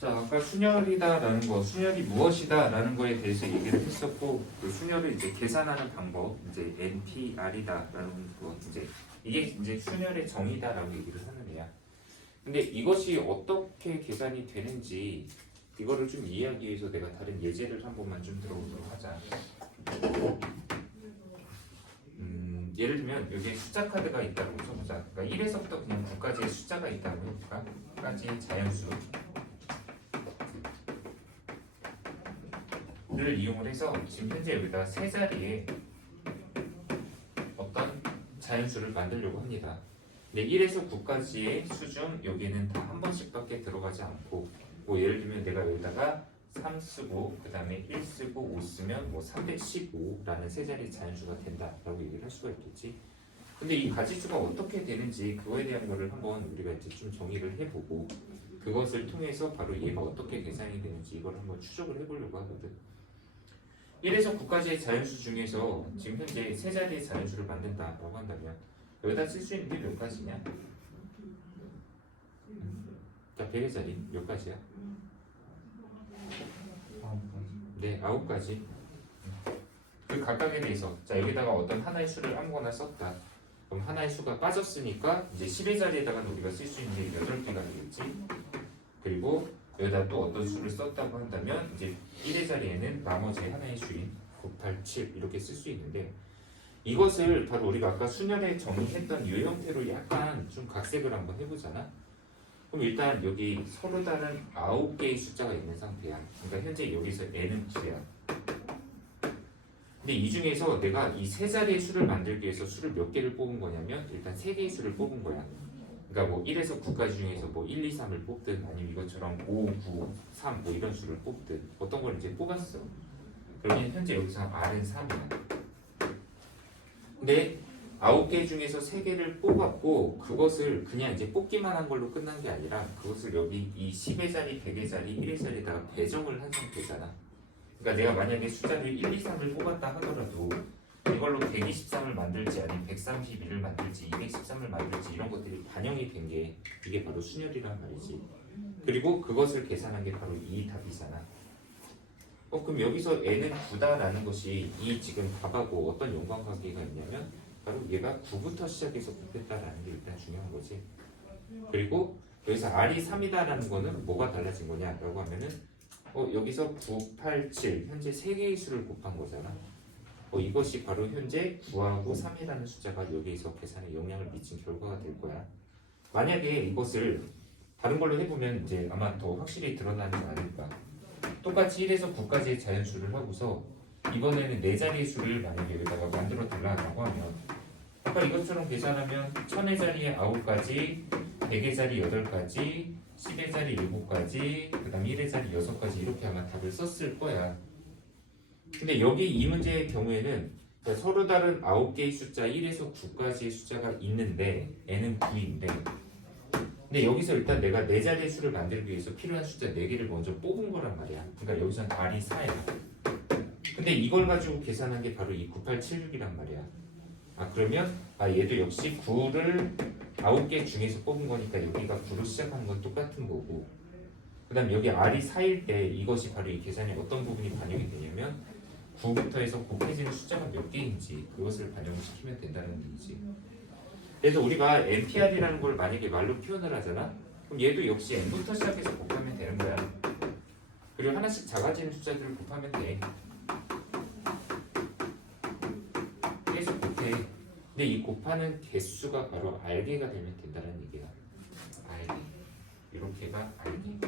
자, 아까 순열이다라는 거, 순열이 무엇이다라는 거에 대해서 얘기를 했었고, 그 순열을 이제 계산하는 방법, 이제 NPR이다라는 거, 이제 이게 이제 순열의 정의다라고 얘기를 하는 애야. 근데 이것이 어떻게 계산이 되는지 이거를 좀 이해하기 위해서 내가 다른 예제를 한 번만 좀 들어보도록 하자. 예를 들면 여기에 숫자 카드가 있다고 쳐보자. 그러니까 1에서부터 그냥 9까지의 숫자가 있다고 해볼까? 9까지의 자연수. 를 이용을 해서 지금 현재 여기다 세 자리에 어떤 자연수를 만들려고 합니다. 근데 1에서 9까지의 수 중 여기는 다 한 번씩밖에 들어가지 않고, 뭐 예를 들면 내가 여기다가 3 쓰고 그 다음에 1 쓰고 5 쓰면 뭐 315라는 세 자리 자연수가 된다라고 얘기를 할 수가 있겠지. 근데 이 가지수가 어떻게 되는지 그거에 대한 거를 한번 우리가 이제 좀 정의를 해보고, 그것을 통해서 바로 얘가 어떻게 계산이 되는지 이걸 한번 추적을 해보려고 하거든. 1에서 9까지의 자연수 중에서 지금 현재 세 자리의 자연수를 만든다라고 한다면 여기다 쓸 수 있는 게 몇 가지냐? 자, 100의 자리 몇 가지야? 네, 9가지. 그 각각에 대해서 자, 여기다가 어떤 하나의 수를 아무거나 썼다. 그럼 하나의 수가 빠졌으니까 이제 10의 자리에다가 우리가 쓸 수 있는 게 8개가 되겠지. 그리고 여기다 또 어떤 수를 썼다고 한다면 이제 1의 자리에는 나머지 하나의 수인 9, 8, 7 이렇게 쓸 수 있는데, 이것을 바로 우리가 아까 순열에 정의했던 이 형태로 약간 좀 각색을 한번 해보잖아. 그럼 일단 여기 서로 다른 9개의 숫자가 있는 상태야. 그러니까 현재 여기서 n은 9야. 근데 이 중에서 내가 이 세 자리의 수를 만들기 위해서 수를 몇 개를 뽑은 거냐면 일단 3개의 수를 뽑은 거야. 그러니까 뭐 1에서 9까지 중에서 뭐 1, 2, 3을 뽑든 아니면 이것처럼 5, 9, 3 뭐 이런 수를 뽑든 어떤 걸 이제 뽑았어. 그러면 현재 여기서 R은 3이야. 근데 9개 중에서 3개를 뽑았고 그것을 그냥 이제 뽑기만 한 걸로 끝난 게 아니라 그것을 여기 이 10의 자리, 100의 자리, 1의 자리에다가 배정을 한 상태잖아. 그러니까 내가 만약에 숫자를 1, 2, 3을 뽑았다 하더라도 이걸로 123을 만들지 아니면 131을 만들지 213을 만들지 이런 것들이 반영이 된 게 이게 바로 순열이란 말이지. 그리고 그것을 계산한 게 바로 이 답이잖아. 그럼 여기서 n은 9다라는 것이 이 지금 답하고 어떤 연관관계가 있냐면 바로 얘가 9부터 시작해서 곱했다라는 게 일단 중요한 거지. 그리고 여기서 r이 3이다라는 거는 뭐가 달라진 거냐라고 하면은 여기서 9, 8, 7 현재 3개의 수를 곱한 거잖아. 이것이 바로 현재 9하고 3이라는 숫자가 여기에서 계산에 영향을 미친 결과가 될 거야. 만약에 이것을 다른 걸로 해보면 이제 아마 더 확실히 드러나지 않을까. 똑같이 1에서 9까지의 자연수를 하고서 이번에는 4자리의 수를 만약에 여기다가 만들어 달라고 하면 아까 이것처럼 계산하면 1000의 자리에 9가지, 100의 자리 8가지, 10의 자리 7가지, 그 다음 1의 자리 6가지 이렇게 아마 답을 썼을 거야. 근데 여기 이 문제의 경우에는 서로 다른 9개의 숫자 1에서 9까지의 숫자가 있는데 n은 9인데, 근데 여기서 일단 내가 4자리의 수를 만들기 위해서 필요한 숫자 4개를 먼저 뽑은 거란 말이야. 그러니까 여기서는 r이 4야. 근데 이걸 가지고 계산한 게 바로 이 9876이란 말이야. 그러면 얘도 역시 9를 9개 중에서 뽑은 거니까 여기가 9로 시작하는 건 똑같은 거고, 그 다음 여기 r이 4일 때 이것이 바로 이 계산에 어떤 부분이 반영이 되냐면 9부터 해서 곱해지는 숫자가 몇 개인지 그것을 반영시키면 된다는 얘기지. 그래서 우리가 NPR이라는 걸 만약에 말로 표현을 하잖아? 그럼 얘도 역시 n부터 시작해서 곱하면 되는 거야. 그리고 하나씩 작아지는 숫자들을 곱하면 돼. 계속 곱해. 근데 이 곱하는 개수가 바로 알게가 되면 된다는 얘기야. 알게. 이렇게가 알게.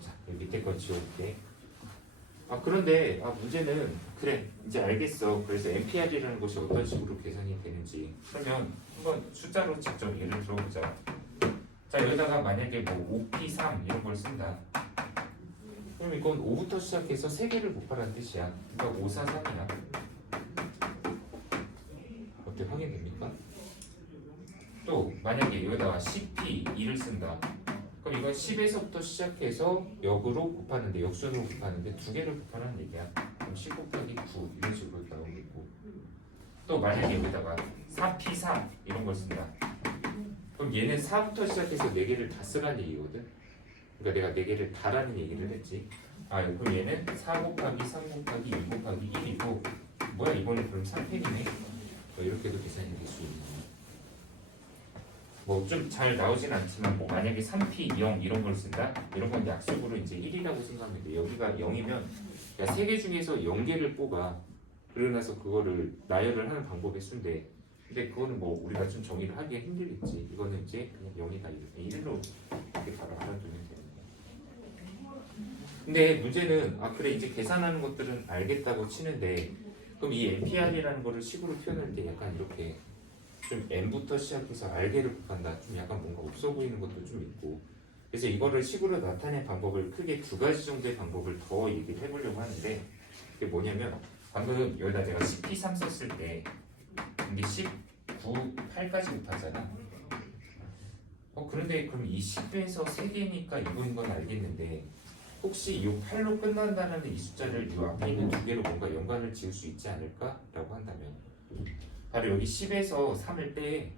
자, 여기 밑에 거 지워볼게. 그런데 문제는 그래 이제 알겠어. 그래서 NPR이라는 것이 어떤 식으로 계산이 되는지 그러면 한번 숫자로 직접 예를 들어보자. 자, 여기다가 만약에 뭐 5P3 이런 걸 쓴다. 그럼 이건 5부터 시작해서 3개를 곱하라는 뜻이야. 그러니까 543이야. 어때, 확인됩니까? 또 만약에 여기다가 10P2를 쓴다. 그럼 이건 10에서부터 시작해서 역으로 곱하는데, 역순으로 곱하는데 2개를 곱하라는 얘기야. 그럼 10 곱하기 9 이런 식으로 나오겠고, 또 만약에 여기다가 4P3 이런 걸 쓴다. 그럼 얘는 4부터 시작해서 4개를 다 쓰라는 얘기거든. 그러니까 내가 4개를 다라는 얘기를 했지. 아 그럼 얘는 4 곱하기 3 곱하기 2 곱하기 1이고 뭐야 이거는 그럼 3팩이네. 뭐 이렇게도 계산이 될 수 있는 거야. 뭐 좀 잘 나오진 않지만 뭐 만약에 3p 0 이런 걸 쓴다? 이런 건 약속으로 이제 1이라고 생각하면 돼. 여기가 0이면 그러니까 3개 중에서 0개를 뽑아. 그러고 나서 그거를 나열을 하는 방법의 수인데 근데 그거는 뭐 우리가 좀 정의를 하기가 힘들겠지. 이거는 이제 그냥 0이다 1로 이렇게 바로 알아두면 되는 거야. 근데 문제는 아 그래 이제 계산하는 것들은 알겠다고 치는데 그럼 이 NPR이라는 거를 식으로 표현할 때 약간 이렇게 좀 n부터 시작해서 r개를 곱한다. 좀 약간 뭔가 없어 보이는 것도 좀 있고 그래서 이거를 식으로 나타낸 방법을 크게 2가지 정도의 방법을 더 얘기를 해보려고 하는데 그게 뭐냐면 방금 여기다 내가 10p3 썼을 때 이게 19, 8까지 곱하잖아. 그런데 그럼 이 10에서 3개니까 이거인 건 알겠는데 혹시 이 8로 끝난다는 이 숫자를 이 앞에 있는 2개로 뭔가 연관을 지을 수 있지 않을까? 라고 한다면 바로 여기 10에서 3을 빼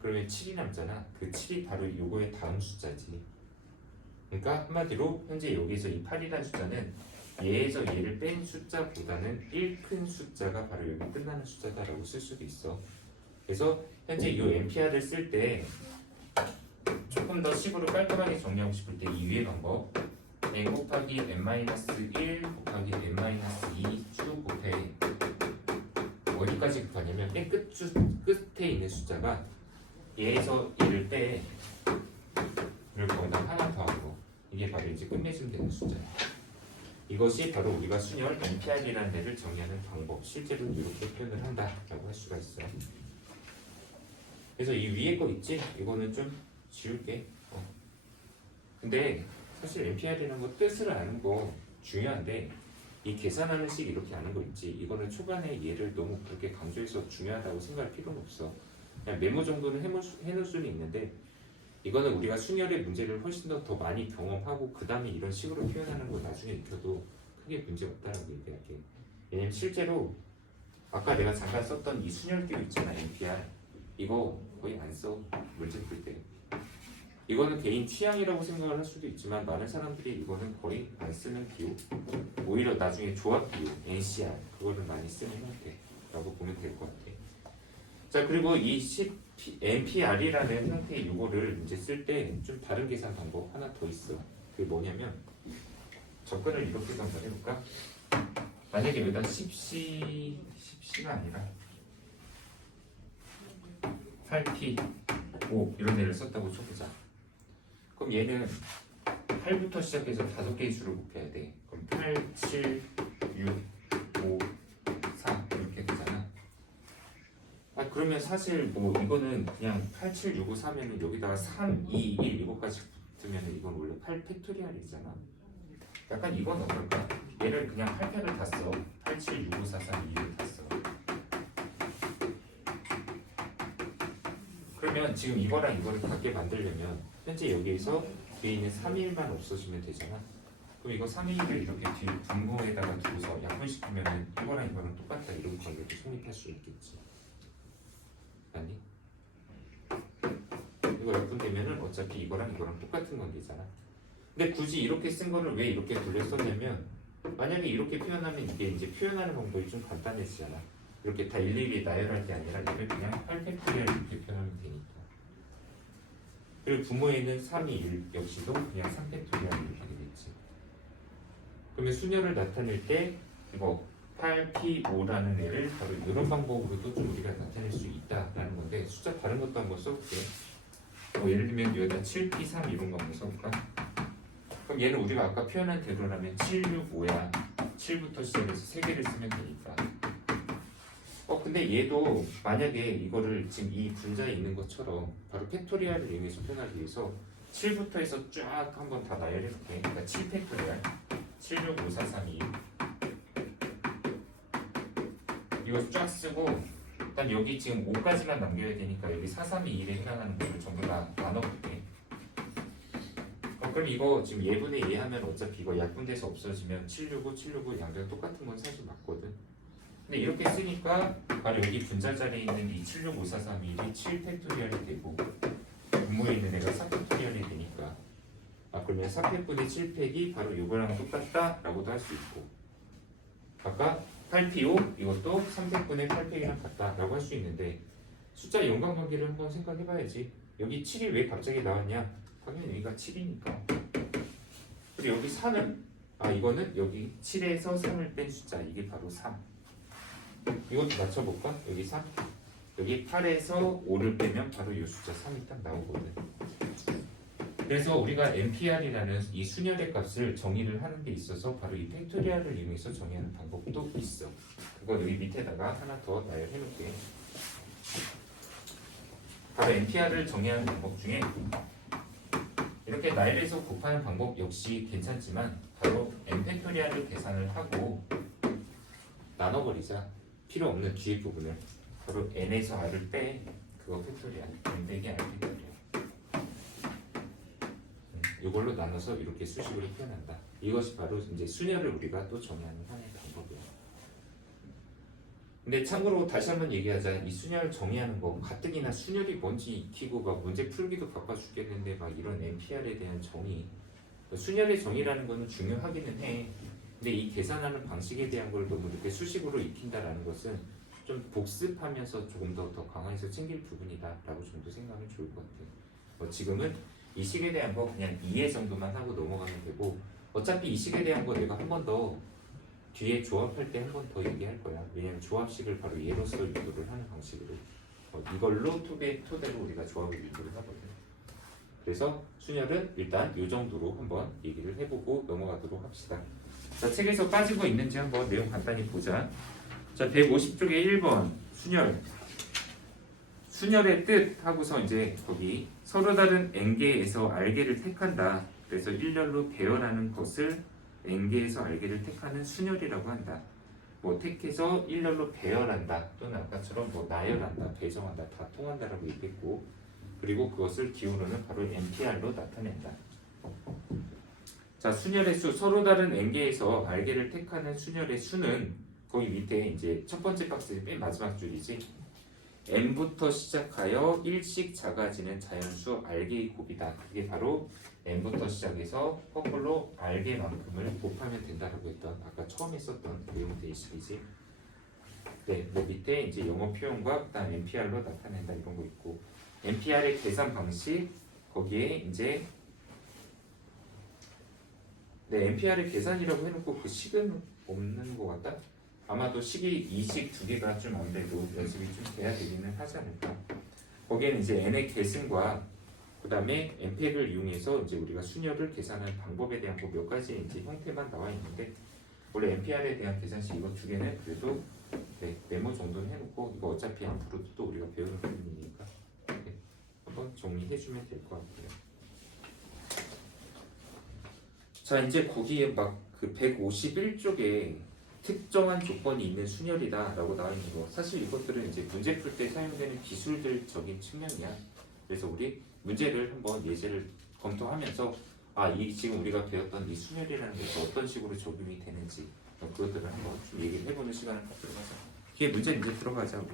그러면 7이 남잖아. 그 7이 바로 요거의 다음 숫자지. 그러니까 한마디로 현재 여기서 이 8이라는 숫자는 얘에서 얘를 뺀 숫자보다는 1 큰 숫자가 바로 여기 끝나는 숫자다라고 쓸 수도 있어. 그래서 현재 이 NPR을 쓸 때 조금 더 식으로 깔끔하게 정리하고 싶을 때 이 위의 방법 n 곱하기 n-1 곱하기 n-2 쭉 곱해 어디까지 곱하냐면 맨 끝에 있는 숫자가 얘에서 얘를 빼 그리고 거기다 하나 더하고 이게 바로 이제 끝내주면 되는 숫자야. 이것이 바로 우리가 순열 NPR이라는 데를 정의하는 방법. 실제로 이렇게 표현을 한다라고 할 수가 있어요. 그래서 이 위에 거 있지? 이거는 좀 지울게. 근데 사실 NPR이라는 거 뜻을 아는 거 중요한데 이 계산하는 식 이렇게 아는 거 있지. 이거는 초반에 얘를 너무 그렇게 강조해서 중요하다고 생각할 필요는 없어. 그냥 메모 정도는 해놓을 수는 있는데 이거는 우리가 순열의 문제를 훨씬 더 많이 경험하고 그 다음에 이런 식으로 표현하는 걸 나중에 익혀도 크게 문제 없다라고 얘기할게. 왜냐면 실제로 아까 내가 잠깐 썼던 이 순열기호 있잖아 NPR 이거 거의 안 써. 문제 풀 때. 이거는 개인 취향이라고 생각을 할 수도 있지만 많은 사람들이 이거는 거의 안 쓰는 기호 오히려 나중에 조합기호 NCR 그거를 많이 쓰는 형태라고 보면 될 것 같아. 자 그리고 이 NPR이라는 형태의 요거를 이제 쓸 때 좀 다른 계산 방법 하나 더 있어. 그게 뭐냐면 접근을 이렇게 한번 해볼까? 만약에 여기다 10C가 아니라 8P 5 이런 애를 썼다고 쳐보자. 그럼 얘는 8부터 시작해서 5개의 수를 곱해야 돼. 그럼 8, 7, 6, 5, 4 이렇게 되잖아. 그러면 사실 뭐 이거는 그냥 8, 7, 6, 5, 4면은 여기다가 3, 2, 1 이거까지 붙으면 이건 원래 8 팩토리얼이잖아. 약간 이건 어떨까? 얘를 그냥 8팩을 다 써. 8, 7, 6, 5, 4, 3, 2를 다 써. 그러면 지금 이거랑 이거를 같게 만들려면 현재 여기에서 뒤에 있는 3일만 없어지면 되잖아. 그럼 이거 3일을 이렇게 뒤 분모에다가 두고서 약분시키면 이거랑 이거랑 똑같다 이런 관계도 성립할 수 있겠지. 아니? 이거 약분되면은 어차피 이거랑 이거랑 똑같은 관계잖아. 근데 굳이 이렇게 쓴 거를 왜 이렇게 돌려 썼냐면 만약에 이렇게 표현하면 이게 이제 표현하는 방법이 좀 간단해지잖아. 이렇게 다 일일이 나열할 게 아니라 얘를 그냥 8팩토리얼 이렇게 표현하면 되니까. 그리고 부모에는 3이 1 역시도 그냥 3팩토리얼 이렇게 되겠지. 그러면 수녀를 나타낼 때 이거 8P5라는 애를 바로 이런 방법으로도 좀 우리가 나타낼 수 있다라는 건데 숫자 다른 것도 한번 써볼게. 예를 들면 여기다 7P3 이런 거 한번 써볼까? 그럼 얘는 우리가 아까 표현한 대로라면 7, 6, 5야. 7부터 시작해서 3개를 쓰면 되니까. 근데 얘도 만약에 이거를 지금 이 분자에 있는 것처럼 바로 팩토리얼을 이용해서 표현하기 위해서 7부터 해서 쫙 한번 다 나열해볼게. 그러니까 7 팩토리얼 7, 6, 5, 4, 3, 2 이거 쫙 쓰고 일단 여기 지금 5까지만 남겨야 되니까 여기 4, 3, 2, 1에 해당하는 거를 전부 다 나눠볼게. 그럼 이거 지금 예분의 예 하면 어차피 이거 약분돼서 없어지면 765, 765 양변 똑같은 건 사실 맞거든. 근데 이렇게 쓰니까 바로 여기 분자 자리에 있는 이 7654321이 7팩토리얼이 되고 분모에 있는 애가 4팩토리얼이 되니까 그러면 4팩분의 7팩이 바로 이거랑 똑같다 라고도 할 수 있고, 아까 8PO 이것도 3팩분의 8팩이랑 같다 라고 할 수 있는데, 숫자 연관관계를 한번 생각해봐야지. 여기 7이 왜 갑자기 나왔냐? 당연히 여기가 7이니까. 그리고 여기 4는 이거는 여기 7에서 3을 뺀 숫자, 이게 바로 3. 이것도 맞춰볼까? 여기 3. 여기 8에서 5를 빼면 바로 이 숫자 3이 딱 나오거든. 그래서 우리가 NPR이라는 이 순열의 값을 정의를 하는 데 있어서 바로 이 팩토리얼을 이용해서 정의하는 방법도 있어. 그거 여기 밑에다가 하나 더 나열해 놓을게. 바로 NPR을 정의하는 방법 중에 이렇게 나열해서 곱하는 방법 역시 괜찮지만, 바로 N팩토리얼을 계산을 하고 나눠버리자. 필요 없는 뒤에 부분을 바로 N에서 R을 빼. 그거 팩토리얼. N 빼기 R 팩토리얼. 이걸로 나눠서 이렇게 수식으로 표현한다. 이것이 바로 이제 순열을 우리가 또 정의하는 하나의 방법이야. 근데 참고로 다시 한번 얘기하자. 이 순열 정의하는 거, 가뜩이나 순열이 뭔지 익히고 막 문제 풀기도 바빠 죽겠는데 막 이런 NPR에 대한 정의, 순열의 정의라는 거는 중요하기는 해. 근데 이 계산하는 방식에 대한 걸 너무 이렇게 수식으로 익힌다라는 것은 좀 복습하면서 조금 더 강화해서 챙길 부분이다라고 정도 생각하면 좋을 것 같아요. 지금은 이 식에 대한 거 그냥 이해 정도만 하고 넘어가면 되고, 어차피 이 식에 대한 거 내가 한 번 더 뒤에 조합할 때 한 번 더 얘기할 거야. 왜냐면 조합식을 바로 예로서 유도를 하는 방식으로, 이걸로 토대로 우리가 조합을 유도를 하거든. 그래서 순열은 일단 이 정도로 한번 얘기를 해보고 넘어가도록 합시다. 자, 책에서 빠지고 있는지 한번 내용 간단히 보자. 자, 150쪽에 1번 순열. 순열의 뜻 하고서 이제 거기 서로 다른 n개에서 r개를 택한다. 그래서 일렬로 배열하는 것을 n개에서 r개를 택하는 순열이라고 한다. 뭐 택해서 일렬로 배열한다, 또는 아까처럼 뭐 나열한다, 배정한다, 다 통한다라고 얘기했고, 그리고 그것을 기호로는 바로 NPR로 나타낸다. 자, 순열의 수, 서로 다른 n개에서 r개를 택하는 순열의 수는 거기 밑에 이제 첫 번째 박스의 맨 마지막 줄이지. n부터 시작하여 1씩 작아지는 자연수 r개의 곱이다. 그게 바로 n부터 시작해서 거꾸로 r개만큼을 곱하면 된다라고 했던 아까 처음에 썼던 내용 대식이지. 네, 뭐 밑에 이제 영어 표현과 그다음 NPR로 나타낸다 이런 거 있고, NPR의 계산 방식 거기에 이제 NPR의 계산이라고 해놓고 그 식은 없는 것 같다. 아마도 식이 이 식 두 개가 좀 안 돼도 연습이 좀 돼야 되기는 하지 않을까. 거기에는 이제 n의 계승과 그 다음에 n팩을 이용해서 이제 우리가 순열을 계산하는 방법에 대한 그 몇 가지 이제 형태만 나와 있는데, 원래 NPR에 대한 계산식 이거 두 개는 그래도 메모 정도는 해놓고, 이거 어차피 앞으로도 또 우리가 배우는 부분이니까 한번 정리해주면 될 것 같아요. 자, 이제 거기에 막 그 151쪽에 특정한 조건이 있는 순열이다 라고 나와 있는 거, 사실 이것들은 이제 문제 풀 때 사용되는 기술들적인 측면이야. 그래서 우리 문제를 한번 예제를 검토하면서 이 지금 우리가 배웠던 이 순열이라는 게 어떤 식으로 적용이 되는지 그것들을 한번 좀 얘기를 해보는 시간을 갖도록 하자. 뒤에 문제 이제 들어가자 우리.